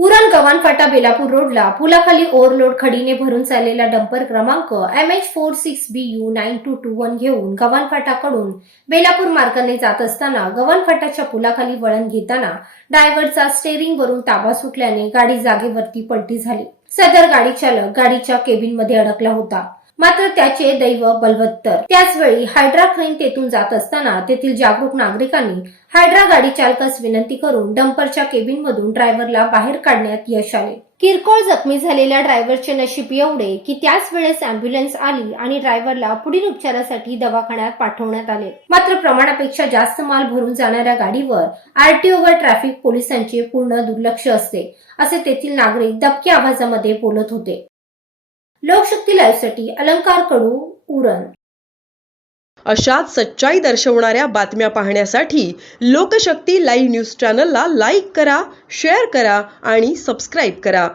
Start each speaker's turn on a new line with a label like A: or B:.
A: उरण गव्हाणफाटा बेलापूर रोडला पुलाखाली ओव्हरलोड खडीने भरून चाललेला डंपर क्रमांक M H four six B U nine two two one घेऊन गव्हाणफाटाकडून बेलापूर मार्गाने जात असताना गव्हाणफाटाच्या पुलाखाली वळण घेताना डायव्हरचा स्टेअरिंग वरून ताबा सुटल्याने गाडी जागेवरती पलटी झाली. सदर गाडी चालक गाडीच्या केबिनमध्ये अडकला होता. मात्र त्याचे दैव बलवत्तर. त्याचवेळी हायड्रा खैन तेथून जात असताना तेथील जागरूक नागरिकांनी हायड्रा गाडी चालकास विनंती करून डंपरच्या केबिन मधून ड्रायव्हरला बाहेर काढण्यात यश आले. किरकोळ जखमी झालेल्या ड्रायव्हरचे नशीब एवढे की त्याच वेळेस अँब्युलन्स आली आणि ड्रायव्हरला पुढील उपचारासाठी दवाखान्यात पाठवण्यात आले. मात्र प्रमाणापेक्षा जास्त माल भरून जाणाऱ्या गाडीवर आरटीओ ट्रॅफिक पोलिसांचे पूर्ण दुर्लक्ष असते असे तेथील नागरिक दबक्या आवाजामध्ये बोलत होते. लोकशक्ती लाईव्हसाठी अलंकार कडू उरण.
B: अशाच सच्चाई दर्शवणाऱ्या बातम्या पाहण्यासाठी लोकशक्ती लाईव्ह न्यूज चॅनलला लाईक करा शेअर करा आणि सबस्क्राईब करा.